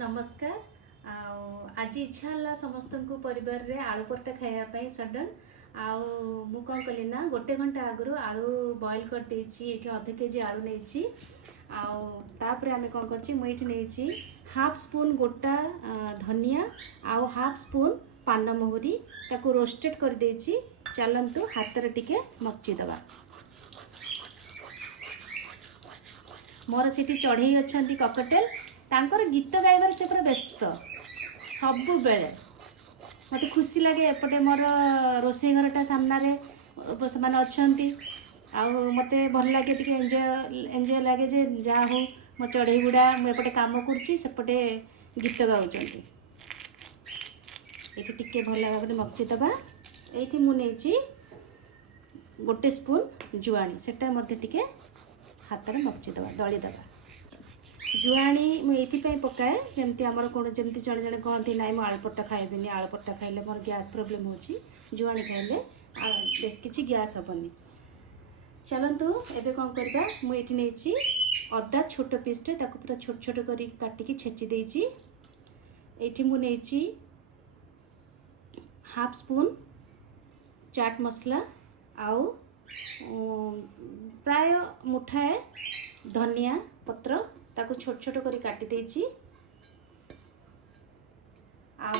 नमस्कार। आज इच्छा है समस्त को परिवार रे आलू परटा खाइबा सडन आउ कौन कली ना गोटे घंटा आगु आलू बॉयल कर देछि। अध केजी आलू नहीं आमे कौन कर हाफ स्पून गोटा धनिया आउ हाफ स्पून पान महुरी ताकू रोस्टेड कर देछि। चलंतु हाथ रे टिके मक्ची दबा। मोर सीटी चढ़ई अच्छा ककटेल तांकर गीत गाइबार से पूरा व्यस्त सबु बेले मत खुशी लगे। एपटे मोर रोषे घरटा सामने माने अच्छंती मत भल लगे टिके एंजॉय लगे जे जा हो मो चढ़ई गुड़ा मुझे काम करछि सेपटे गीत गाउचंती। एठी टिके भल भाव मक्ची दबा। एठी मु नेछि गोटे स्पून जुआणी सेटा मध्ये टिके हाथ में मक्ची दबा दली दबा। जुआणी मुझे पकाए जमती आमर कौन जमी जड़े जड़े कहती ना मुझे आलूपट्टा खाइबी आलूपट्टा खाइले मोर गैस प्रोब्लेम होची जुआणी खाइले बेस किसी गैस हेनी। चलतु एबे कौन करबा मुझे नहीं अदा छोट पीसटे ताको पूरा छोट छोट कर काटिकी छेची देछि। एठी मु नहीं हाफ स्पून चाट मसला आउ प्राय मुठाए धनिया पत्र ताको छोट छोट करी काटी देछि।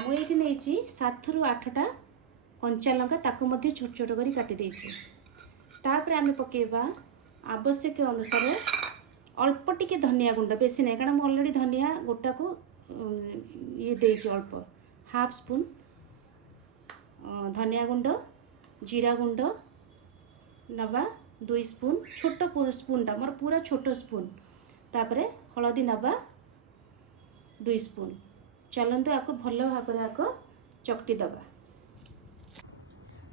मुझे नहीं 7 ରୁ 8टा कंचा लंका ताको मध्य छोट छोट करी काटी देछि। तापर आमे पकेबा आवश्यक अनुसार अल्प टिके धनिया गुंड बेसी नहीं कारण ऑलरेडी धनिया गोटा को ये देछि अल्प हाफ स्पून धनिया गुंड जीरा गुंड नवा 2 स्पून छोट स्पूनटा मोर पूरा छोट स्पून तापरे हलदी नवा 2 स्पून। चलतु आपको भल भाव आको चकटी दबा।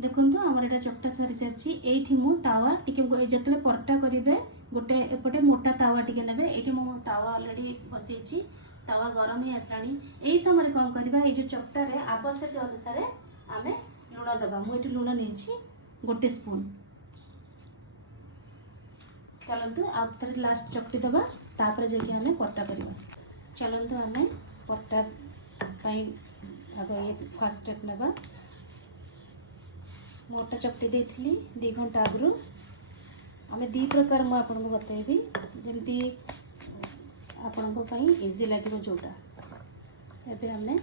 देखंतु हमर एटा चकटा सरी सरछि। एठी मु तावा टिके जतले परटा करिवे गोटे एपटे मोटा तावा टिके नेबे। एठी मु तावा ऑलरेडी बसैछि तावा गरम ही आसलानी। एई समय कोन करबा ए जो चकटा रे आवश्यक अनुसार आमे लूण दबा। मु एठी लूण नेछि गोटे स्पून। चलतु आप थोड़े लास्ट चकटी दबा तापर जाके हमें परटा करवा। चलतु हमें परटा आग ये फास्ट स्टेप नेबा। मोटा चकटी देथली 2 घंटा आगु आम 2 प्रकार मु आपन को बतेबी जमती आपन को पई इजी लागिबो जोटा। एबे हमें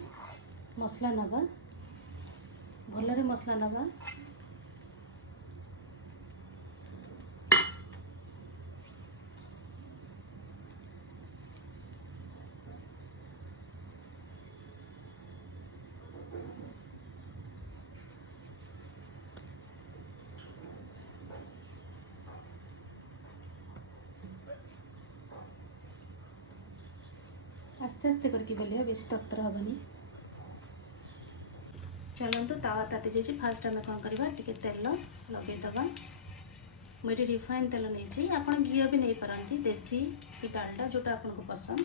मसला नबा भलरे मसला नबा। आस्ते आस्ते करके बेलिया बेसी तत्तर हेनी। चलतु तावा ताती जाइए। फास्ट आम कौन करवा टिके तेल लगेदबा। मुझे रिफाइन तेल नहीं आप घी भी नहीं पारती देसी कि डालडा जोटा आपको पसंद।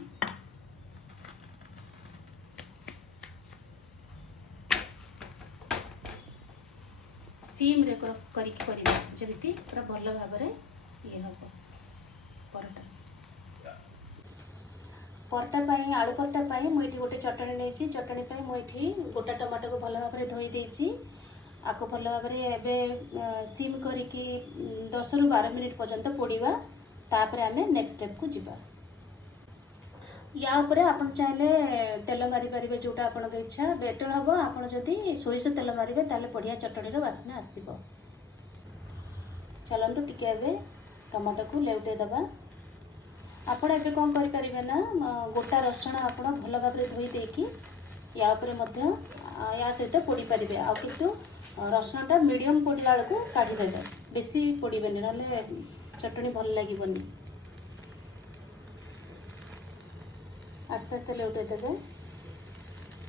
सीम रे जमी पूरा भल भाव ये हम परटा परटा आलू परटा मुझे गोटे चटनी नहीं चटनी मुझे गोटा टमाटो को भल भाव धोई देछि। आपको भल भाव सीम करिकी 10 ରୁ 12 मिनिट पर्यंत पोड़ीबा। तापर आमे नेक्स्ट स्टेप को जीवा। या ऊपर आप चाहे तेल मारी पारे जोटा आपन इच्छा बेटर हम। आप जदि सोरिष तेल मारे ताले बढ़िया चटनी बास्ना आसब। चलतु टिके टमाटो को लेउटे दबा। आपण एबे कौन करें ना गोटा रसुण आप भल भाव धोई देकी या सहित पोड़ी पारे। आ किंतु रसुणटा मीडियम पोड़ला बेलू काढ़ीदेवे बेसी पोड़े ना चटनी भल लगे। आस्ते आस्ते लेउटे देवे।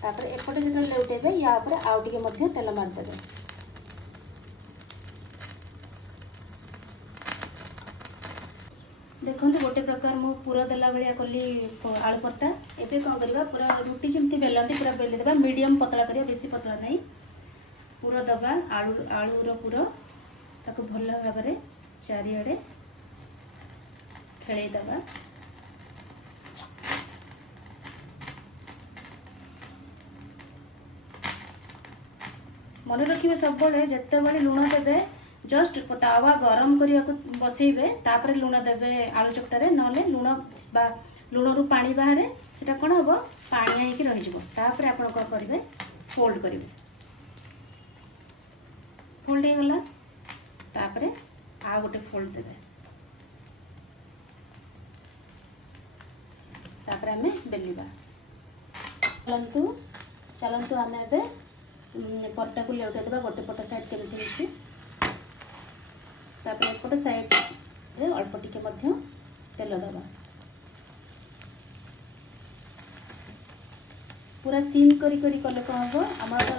तापर एपटे जो लेउटेबे या आउ टिके तेल मारदेवे। देखो गोटे प्रकार मु पूरा देला भाया कली आलू परटा। एबे कौन करवा पूरा रुटी जमती बेलती पूरा बेली देवा। मीडियम पतला करिया बेसी पतला नहीं पूरा दबा। आलूर पूरा ताको भल भाव चारिआडे खेल दबा। मन रखिए सब जिते बड़े लुण देवे जस्ट तावा गरम करने को बसैबे तापर लुण देवे आलू चकटारे नले लुण बा लुण रु पानी बाहर सेटा कौन हम पानिया होकर रही आप कौन करेंगे फोल्ड करेंगे फोल्ड हो गला तापर आ गोटे फोल्ड देवे तापर आम बेलिबा चलतु चलतु आम ए परटा को लेउटा देबा गोटे पट साइड केमती होची तापर एपट साइड रे अल्प टिके मध्य तेल दबा पूरा सीम करी कले कौन हम आमर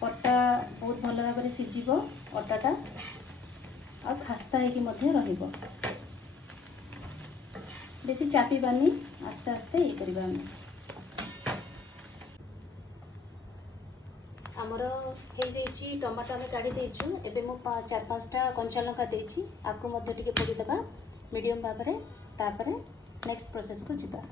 पटा बहुत भल भाव में सीझब अटाटा और खास्ता होगी रहिबो बेसी चापिबानी आस्ते आस्ते ये करबा आमर हो जाइए टमाटो आम काढ़ी देचु एबे मो 4-5टा कंचा लंका देची आपको मध्य टिके पोड़ी देबा मीडियम भाव में तापर नेक्स्ट प्रोसेस को जिबा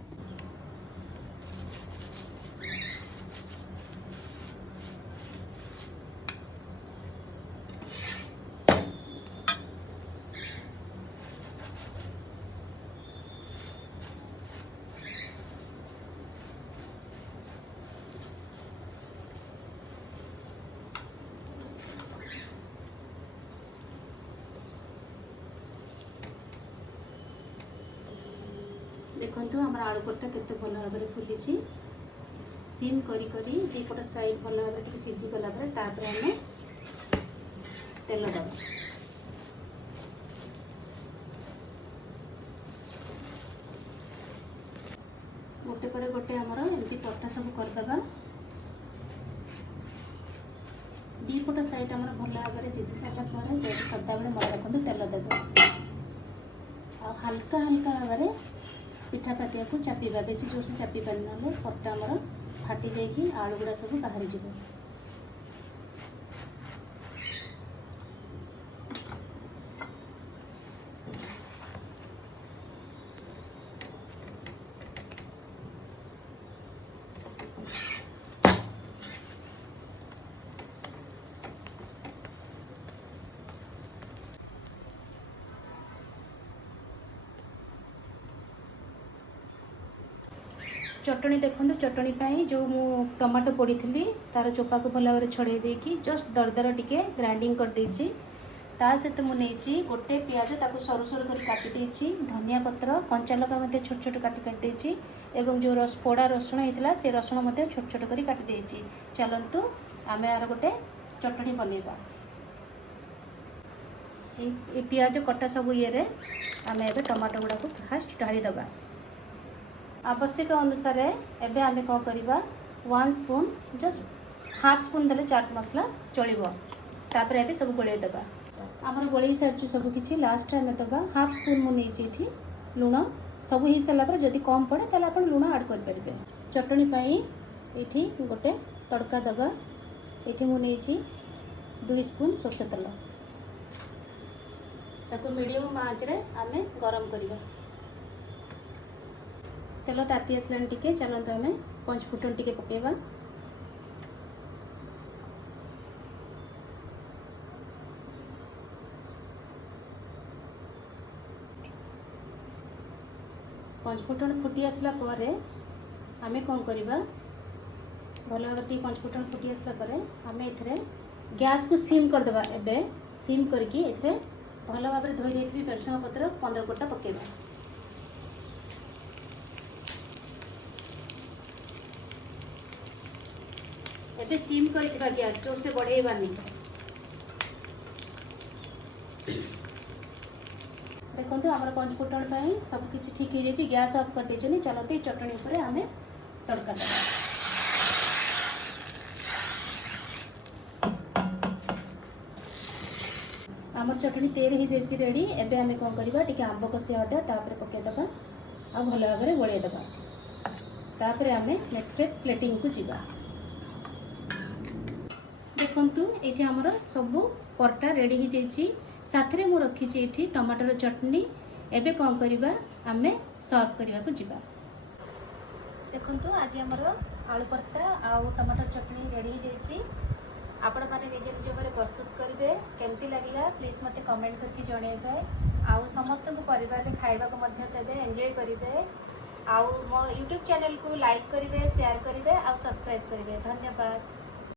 देखो आम आलू परटा केते भल भाव में फुली सीम करी दीपट साइड भल भाव में सीझी गला तापर आम तेल दबा गोटे पर गोटे आमर एमती परटा सब करदबा दीपट साइड आम भल भाव में सीझी सारापर जो सदा बेले मन रखु तेल देवे आ हल्का हल्का भाव में पिठा पातिया को चापिबा बेसी जोर से चापिबानी ना परटा आमर फाटी जाइए आलू गुड़ा सब बाहरी जीव चटनी देखो चटनी जो मु टमाटो पोड़ी थी तार चोपा को भल भाव में छड़े देकी जस्ट दरदर टिके ग्राइंडिंग कर देछि ता सहित मुझे गोटे पियाज ताको सरू सरू कर काटी देछि धनिया पत्र कंचा लगा मध्य छोट छोट काटी देछि एवं जो पोड़ा रसुण होता से रसुण मध्य छोट छोट कर काटी देछि चलतु आम यार गोटे चटनी बनैबा ये पियाज कटा सब ये आम ए टमाटो गुड़ा को फास्ट ढाली दबा आवश्यक अनुसार एबे आमे कौन करवा 1 स्पून जस्ट हाफ स्पून देले चाट मसला चलिबो तापर एते सब गोळे दबा हमर गोळे सारचु सब किछि लास्ट टाइम दबा हाफ स्पून मु नेछि एठी लूण सब ही सला पर जदी कम पड़े ताले आपण लूण ऐड कर परिबे चटनी पई एठी गोटे तड़का दबा एठी मु नेछि 2 स्पून सरसो तेल ताको मीडियम आंच रे आमे गरम करबा तेल ताती आसलानी टिके चलते आम पंचफुटन टिके पकेबा पंचफुटन फुटी आसला परे आमे कौन करबा भल भाव टी पंचफुटन फुटी आसला परे आमे एथरे गैस को सीम कर देबा एबे सीम करके एथरे भल भाव धोई देथिबी बेरसुंगा पत्र 15 गोटा पकेबा एते सीम कर गैस जोर से बढ़ेबानी देखो आम पंचफुटन सब किसी ठीक हो जाए गैस ऑफ कर दे चलते चटनी उपर आम तड़का देवा आमर चटनी तैयार हो जाए रेडी एबे आम कौन करवा टी आंब कषिया अदा तापर पकईदबा आ भल भाव में गोलैदबा तापर आम नेक्स्ट स्टेप प्लेटिंग को जीवा देखंतु एठी हमर सब परटा रेडी हो जाइए साथ में मु रखी ये टमाटर चटनी एबे कौन करवा आमे सर्व करने को जीवा देखंतु आज हमर आलू परटा आ टमाटर चटनी रेडी हो जाइए आपण मैंने निजे निज घरे प्रस्तुत करेंगे केमती लगे प्लीज मत कमेंट करके जनइबे आउ समस्त को परिवार में खाइबा को देवे एंजॉय करेंगे आउ मो यूट्यूब चैनल को लाइक करेंगे शेयर करेंगे आउ सब्सक्राइब करेंगे। धन्यवाद।